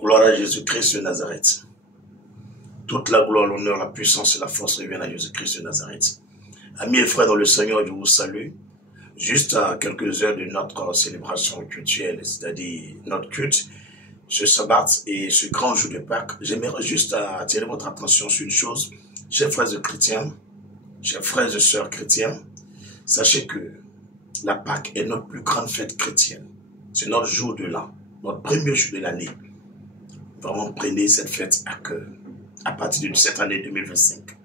Gloire à Jésus-Christ de Nazareth. Toute la gloire, l'honneur, la puissance et la force reviennent à Jésus-Christ de Nazareth. Amis et frères dans le Seigneur, je vous salue. Juste à quelques heures de notre célébration cultuelle, c'est-à-dire notre culte, ce sabbat et ce grand jour de Pâques, j'aimerais juste attirer votre attention sur une chose. Chers frères et chrétiens, chers frères et sœurs chrétiens, sachez que la Pâques est notre plus grande fête chrétienne. C'est notre jour de l'an, notre premier jour de l'année. Vraiment, prenez cette fête à cœur. À partir de cette année 2025,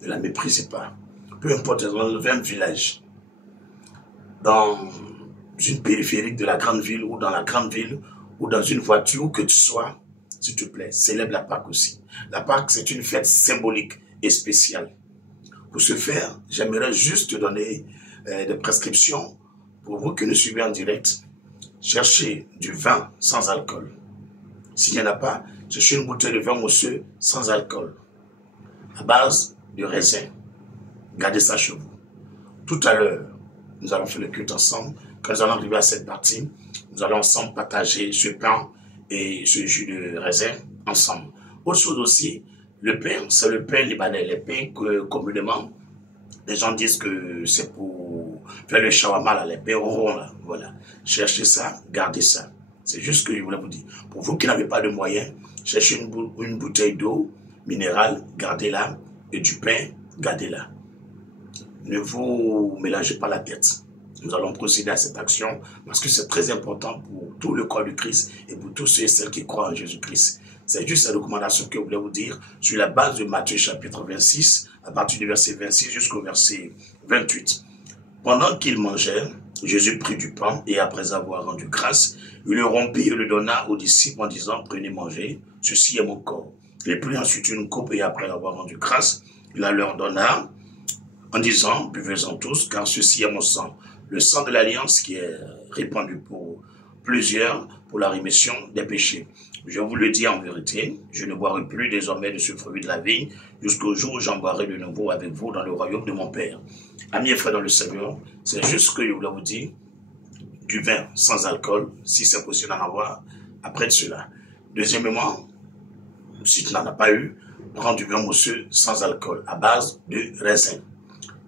ne la méprisez pas. Peu importe, dans le même village, dans une périphérique de la grande ville ou dans la grande ville ou dans une voiture où que tu sois, s'il te plaît, célèbre la Pâques aussi. La Pâques, c'est une fête symbolique et spéciale. Pour ce faire, j'aimerais juste te donner des prescriptions pour vous qui nous suivez en direct. Cherchez du vin sans alcool. S'il n'y en a pas, cherchez une bouteille de vin mousseux sans alcool, à base de raisin. Gardez ça chez vous. Tout à l'heure, nous allons faire le culte ensemble. Quand nous allons arriver à cette partie, nous allons ensemble partager ce pain et ce jus de raisin ensemble. Autre chose aussi, le pain, c'est le pain libanais. Le pain que communément, les gens disent que c'est pour faire le shawarma, là, les pains ronds, là. Voilà. Cherchez ça, gardez ça. C'est juste ce que je voulais vous dire. Pour vous qui n'avez pas de moyens, cherchez une bouteille d'eau minérale, gardez-la, et du pain, gardez-la. Ne vous mélangez pas la tête. Nous allons procéder à cette action parce que c'est très important pour tout le corps du Christ et pour tous ceux et celles qui croient en Jésus-Christ. C'est juste cette recommandation que je voulais vous dire sur la base de Matthieu chapitre 26, à partir du verset 26 jusqu'au verset 28. Pendant qu'ils mangeaient, Jésus prit du pain et après avoir rendu grâce, il le rompit et le donna aux disciples en disant, prenez, mangez, ceci est mon corps. Il prit ensuite une coupe et après avoir rendu grâce, il la leur donna en disant, buvez-en tous, car ceci est mon sang, le sang de l'alliance qui est répandu pour plusieurs pour la rémission des péchés. Je vous le dis en vérité, je ne boirai plus désormais de ce fruit de la vigne jusqu'au jour où j'en boirai de nouveau avec vous dans le royaume de mon Père. Amis et frères dans le Seigneur, c'est juste ce que je voulais vous dire, du vin sans alcool, si c'est possible d'en avoir, après de cela. Deuxièmement, si tu n'en as pas eu, prends du vin mousseux sans alcool, à base de raisin.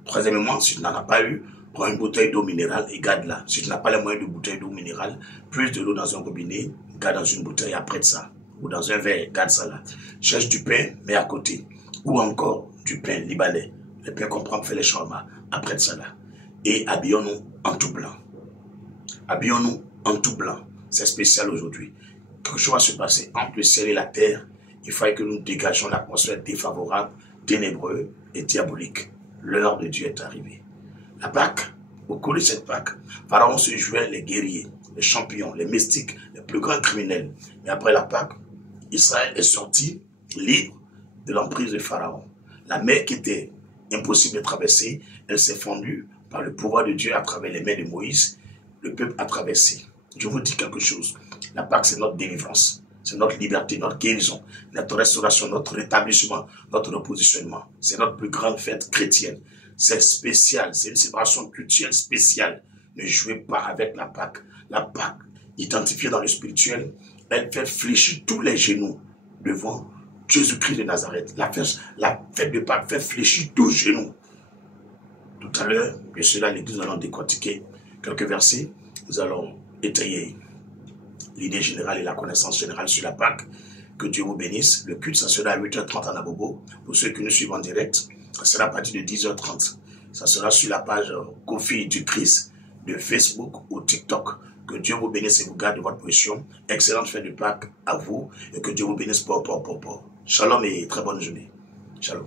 Troisièmement, si tu n'en as pas eu, prends une bouteille d'eau minérale et garde-la. Si tu n'as pas les moyens de bouteille d'eau minérale, plus de l'eau dans un robinet, garde dans une bouteille après de ça. Ou dans un verre, garde ça là. Cherche du pain, mets à côté. Ou encore du pain libanais. Le pain qu'on prend pour faire les shawarma, après de ça là. Et habillons-nous en tout blanc. Habillons-nous en tout blanc. C'est spécial aujourd'hui. Quelque chose va se passer entre le ciel et la terre. Il faut que nous dégageons l'atmosphère défavorable, ténébreuse et diabolique. L'heure de Dieu est arrivée. La Pâque, au cours de cette Pâque, Pharaon se jouait les guerriers, les champions, les mystiques, les plus grands criminels. Mais après la Pâque, Israël est sorti libre de l'emprise de Pharaon. La mer qui était impossible de traverser, elle s'est fondue par le pouvoir de Dieu à travers les mains de Moïse. Le peuple a traversé. Je vous dis quelque chose. La Pâque, c'est notre délivrance. C'est notre liberté, notre guérison, notre restauration, notre rétablissement, notre repositionnement. C'est notre plus grande fête chrétienne. C'est spécial, c'est une célébration culturelle spéciale. Ne jouez pas avec la Pâque. La Pâque, identifiée dans le spirituel, elle fait fléchir tous les genoux devant Jésus-Christ de Nazareth. La fête de Pâques fait fléchir tous les genoux. Tout à l'heure, je suis là à l'église, nous allons décortiquer quelques versets. Nous allons étayer l'idée générale et la connaissance générale sur la Pâque. Que Dieu vous bénisse. Le culte, ça sera à 8h30 à Nabobo. Pour ceux qui nous suivent en direct, ça sera à partir de 10h30. Ça sera sur la page Kofi du Christ de Facebook ou TikTok. Que Dieu vous bénisse et vous garde de votre position. Excellente fête de Pâques à vous et que Dieu vous bénisse pour. Shalom et très bonne journée. Shalom.